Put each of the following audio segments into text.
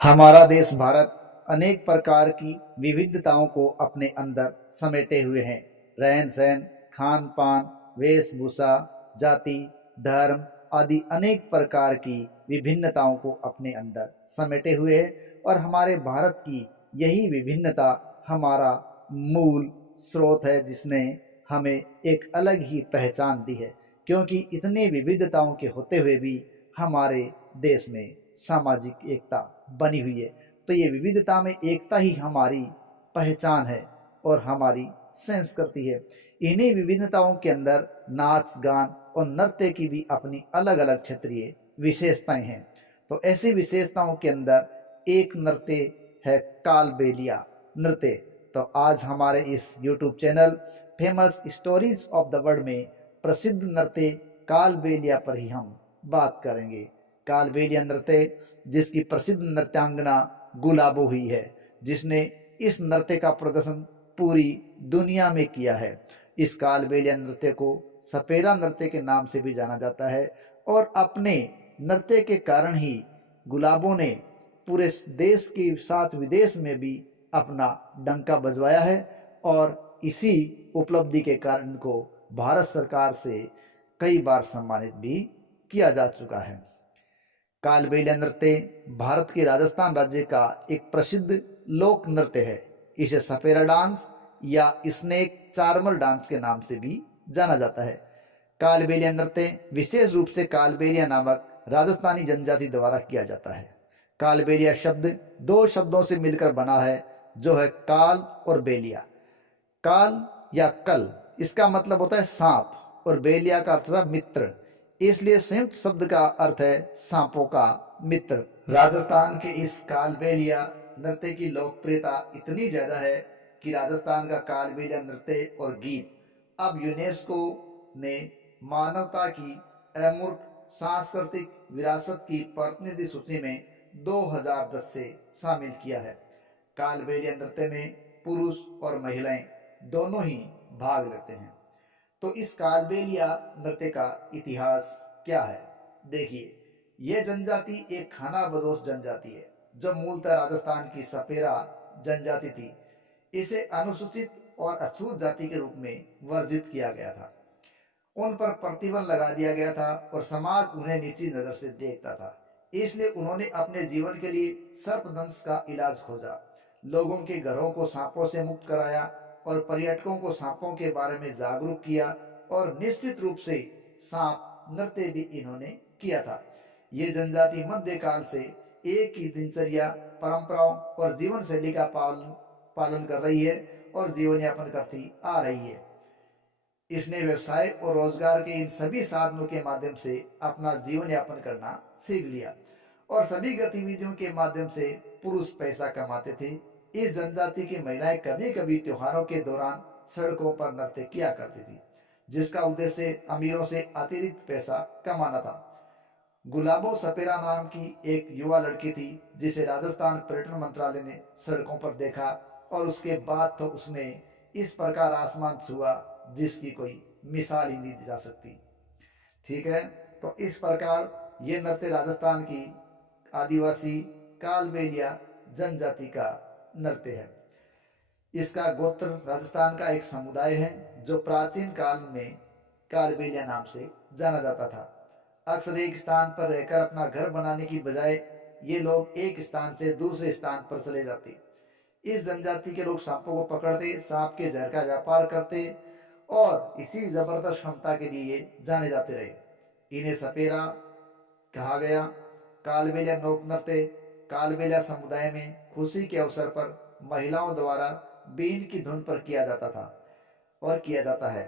हमारा देश भारत अनेक प्रकार की विविधताओं को अपने अंदर समेटे हुए है। रहन सहन, खान पान, वेशभूषा, जाति, धर्म आदि अनेक प्रकार की विभिन्नताओं को अपने अंदर समेटे हुए है। और हमारे भारत की यही विभिन्नता हमारा मूल स्रोत है, जिसने हमें एक अलग ही पहचान दी है। क्योंकि इतनी विविधताओं के होते हुए भी हमारे देश में सामाजिक एकता बनी हुई है। तो ये विविधता में एकता ही हमारी पहचान है और हमारी संस्कृति है। इन्हीं विविधताओं के अंदर नाच गान और नृत्य की भी अपनी अलग अलग क्षेत्रीय विशेषताएं हैं। तो ऐसी विशेषताओं के अंदर एक नृत्य है कालबेलिया नृत्य। तो आज हमारे इस YouTube channel famous stories of the world में प्रसिद्ध नृत्य कालबेलिया पर ही हम बात करेंगे। कालबेलिया नृत्य, जिसकी प्रसिद्ध नृत्यांगना गुलाबो हुई है, जिसने इस नृत्य का प्रदर्शन पूरी दुनिया में किया है। इस कालबेलिया नृत्य को सपेरा नृत्य के नाम से भी जाना जाता है। और अपने नृत्य के कारण ही गुलाबो ने पूरे देश के साथ विदेश में भी अपना डंका बजवाया है। और इसी उपलब्धि के कारण इनको भारत सरकार से कई बार सम्मानित भी किया जा चुका है। कालबेलिया नृत्य भारत के राजस्थान राज्य का एक प्रसिद्ध लोक नृत्य है। इसे सपेरा डांस या स्नेक चार्मर डांस के नाम से भी जाना जाता है। कालबेलिया नृत्य विशेष रूप से कालबेलिया नामक राजस्थानी जनजाति द्वारा किया जाता है। कालबेलिया शब्द दो शब्दों से मिलकर बना है, जो है काल और बेलिया। काल या कल, इसका मतलब होता है सांप, और बेलिया का अर्थ होता है मित्र। इसलिए संयुक्त शब्द का अर्थ है सांपों का मित्र। राजस्थान के इस कालबेलिया नृत्य की लोकप्रियता इतनी ज्यादा है कि राजस्थान का कालबेलिया नृत्य और गीत अब यूनेस्को ने मानवता की अमूर्त सांस्कृतिक विरासत की प्रतिनिधि सूची में 2010 से शामिल किया है। कालबेलिया नृत्य में पुरुष और महिलाएं दोनों ही भाग लेते हैं। तो इस कालबेलिया नृत्य का इतिहास क्या है? देखिए, यह जनजाति एक खानाबदोश जनजाति है, जो मूलतः राजस्थान की सपेरा जनजाति थी। इसे अनुसूचित और अछूत जाति के रूप में वर्जित किया गया था। उन पर प्रतिबंध लगा दिया गया था और समाज उन्हें नीची नजर से देखता था। इसलिए उन्होंने अपने जीवन के लिए सर्पदंश का इलाज खोजा, लोगों के घरों को सांपों से मुक्त कराया और पर्यटकों को सांपों के बारे में जागरूक किया। और निश्चित रूप से सांप नृत्य भी इन्होंने किया था। ये जनजाति मध्यकाल से एक ही दिनचर्या, परंपराओं और जीवन शैली का पालन कर रही है और जीवन यापन करती आ रही है। इसने व्यवसाय और रोजगार के इन सभी साधनों के माध्यम से अपना जीवन यापन करना सीख लिया। और सभी गतिविधियों के माध्यम से पुरुष पैसा कमाते थे। इस जनजाति की महिलाएं कभी कभी त्योहारों के दौरान सड़कों पर नृत्य किया करती थी, जिसका उद्देश्य अमीरों से अतिरिक्त पैसा कमाना था। गुलाबो सपेरा नाम की एक युवा लड़की थी, जिसे राजस्थान पर्यटन मंत्रालय ने सड़कों पर देखा और उसके बाद तो उसने इस प्रकार आसमान छुआ जिसकी कोई मिसाल ही नहीं दी जा सकती। ठीक है, तो इस प्रकार ये नृत्य राजस्थान की आदिवासी कालबेलिया जनजाति का नृत्य है। इसका गोत्र राजस्थान का एक समुदाय है, जो प्राचीन काल में कालबेलिया नाम से जाना जाता था। अक्सर एक स्थान पर रहकर अपना घर बनाने की बजाय ये लोग एक स्थान से दूसरे स्थान पर चले जाते। इस जनजाति के लोग सांपों को पकड़ते, सांप के जहर का व्यापार करते और इसी जबरदस्त क्षमता के लिए जाने जाते रहे। इन्हें सपेरा कहा गया। कालबेलिया लोक नृत्य कालबेलिया समुदाय में खुशी के अवसर पर महिलाओं द्वारा बीन की धुन पर किया जाता था और किया जाता है।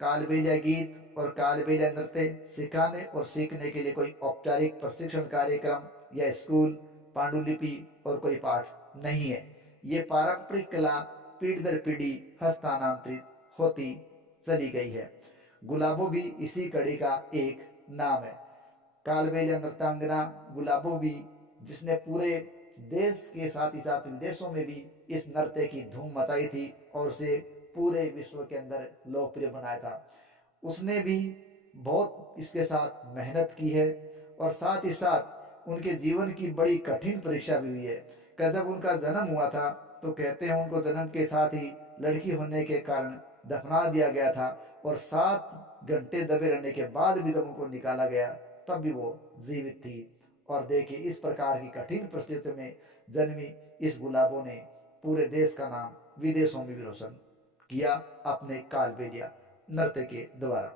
कालबेलिया गीत और कालबेलिया नृत्य सिखाने और सीखने के लिए कोई औपचारिक प्रशिक्षण कार्यक्रम या स्कूल, पांडुलिपि और कोई पाठ नहीं है। ये पारंपरिक कला पीढ़ी दर पीढ़ी हस्तांतरित होती चली गई है। गुलाबो भी इसी कड़ी का एक नाम है। कालबेलिया नृत्यांगना गुलाबो भी, जिसने पूरे देश के साथ ही साथ विदेशों में भी इस नृत्य की धूम मचाई थी और उसे पूरे विश्व के अंदर लोकप्रिय बनाया था। उसने भी बहुत इसके साथ मेहनत की है और साथ ही साथ उनके जीवन की बड़ी कठिन परीक्षा भी हुई है। कि जब उनका जन्म हुआ था तो कहते हैं उनको जन्म के साथ ही लड़की होने के कारण दफना दिया गया था, और 7 घंटे दबे रहने के बाद भी जब उनको निकाला गया तब भी वो जीवित थी। और देखिए इस प्रकार की कठिन परिस्थितियों में जन्मी इस गुलाबों ने पूरे देश का नाम विदेशों में भी रोशन किया अपने कालबेलिया नृत्य के द्वारा।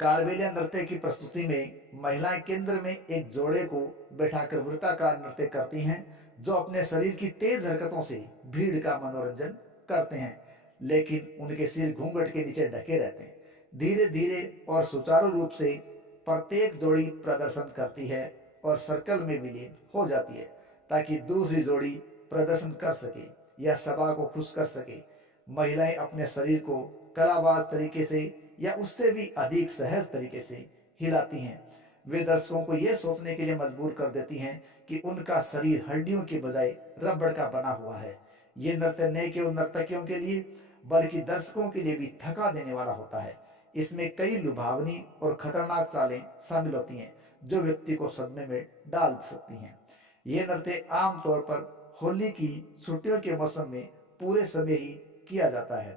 कालबेलिया नृत्य की प्रस्तुति में महिलाएं केंद्र में एक जोड़े को बैठाकर वृत्ताकार नृत्य करती हैं, जो अपने शरीर की तेज हरकतों से भीड़ का मनोरंजन करते हैं, लेकिन उनके सिर घूंघट के नीचे ढके रहते हैं। धीरे धीरे और सुचारू रूप से प्रत्येक जोड़ी प्रदर्शन करती है और सर्कल में विलीन हो जाती है, ताकि दूसरी जोड़ी प्रदर्शन कर सके या सभा को खुश कर सके। महिलाएं अपने शरीर को कलाबाज तरीके से या उससे भी अधिक सहज तरीके से हिलाती हैं। वे दर्शकों को यह सोचने के लिए मजबूर कर देती हैं कि उनका शरीर हड्डियों के बजाय रबड़ का बना हुआ है। ये नृत्य न केवल नर्तकियों के लिए बल्कि दर्शकों के लिए भी थका देने वाला होता है। इसमें कई लुभावनी और खतरनाक चालें शामिल होती हैं जो व्यक्ति को सदमे में डाल सकती हैं। ये नृत्य आमतौर पर होली की छुट्टियों के मौसम में पूरे समय ही किया जाता है।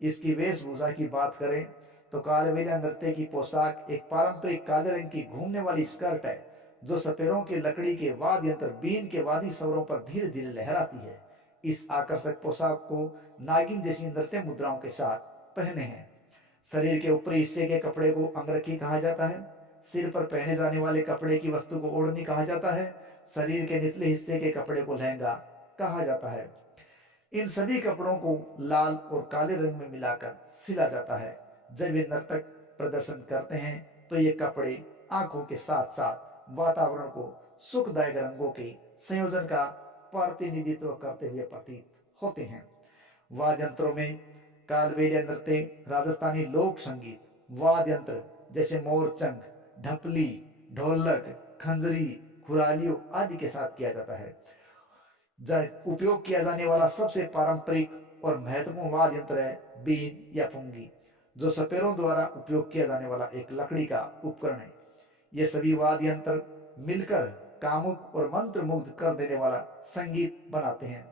इसकी वेशभूषा की बात करें तो कालबेलिया नृत्य की पोशाक एक पारंपरिक काले रंग की घूमने वाली स्कर्ट है, जो सपेरों के लकड़ी के वाद्य यंत्र बीन के वादी स्वरों पर धीरे धीरे लहराती है। इस आकर्षक पोशाक को नागिन जैसी नृत्य मुद्राओं के साथ पहने हैं। शरीर के ऊपरी हिस्से के कपड़े को अंगरखी कहा जाता है। सिर पर पहने जाने वाले कपड़े की वस्तु को ओढ़नी कहा जाता है। शरीर के निचले हिस्से के कपड़े को लहंगा कहा जाता है। इन सभी कपड़ों को लाल और काले रंग में मिलाकर सिला जाता है। जब ये नर्तक प्रदर्शन करते हैं तो ये कपड़े आंखों के साथ साथ वातावरण को सुखदायक रंगों के संयोजन का प्रतिनिधित्व करते हुए प्रतीत होते हैं। वाद्य यंत्रों में कालबेलिया नृत्य राजस्थानी लोक संगीत वाद्य यंत्र जैसे मोरचंग, ढपली, ढोलक, खंजरी, खुरालियों आदि के साथ किया जाता है। उपयोग किया जाने वाला सबसे पारंपरिक और महत्वपूर्ण वाद्य यंत्र है बीन या पुंगी, जो सपेरों द्वारा उपयोग किया जाने वाला एक लकड़ी का उपकरण है। ये सभी वाद्य यंत्र मिलकर कामुक और मंत्र मुग्ध कर देने वाला संगीत बनाते हैं,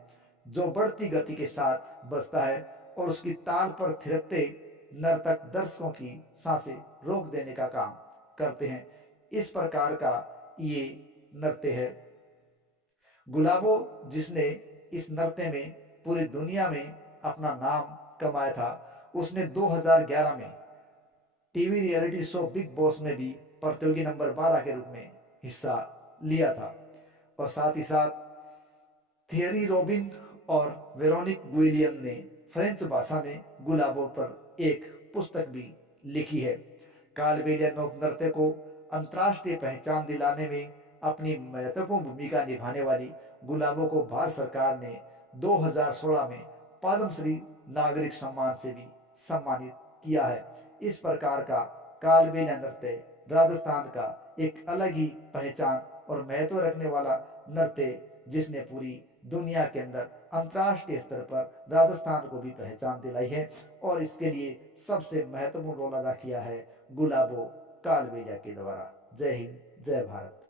जो बढ़ती गति के साथ बजता है और उसकी ताल पर थिरकते नर्तक दर्शकों की सांसें रोक देने का काम करते हैं। इस प्रकार का ये नृत्य है। गुलाबो, जिसने इस नृत्य में पूरी दुनिया में अपना नाम कमाया था, उसने 2011 में TV reality show big boss में भी प्रतियोगी नंबर 12 के रूप में हिस्सा लिया था। और साथ ही साथ थियरी रॉबिन और वेरोनिक गुइलियन ने फ्रेंच भाषा में गुलाबो पर एक पुस्तक भी लिखी है। कालबेलिया लोक नृत्य को अंतर्राष्ट्रीय पहचान दिलाने में अपनी महत्वपूर्ण भूमिका निभाने वाली गुलाबो को भारत सरकार ने 2016 में पद्मश्री नागरिक सम्मान से भी सम्मानित किया है। इस प्रकार का कालबेलिया नृत्य राजस्थान का एक अलग ही पहचान और महत्व रखने वाला नृत्य, जिसने पूरी दुनिया के अंदर अंतर्राष्ट्रीय स्तर पर राजस्थान को भी पहचान दिलाई है, और इसके लिए सबसे महत्वपूर्ण रोल अदा किया है गुलाबो कालबेलिया के द्वारा। जय हिंद, जय भारत।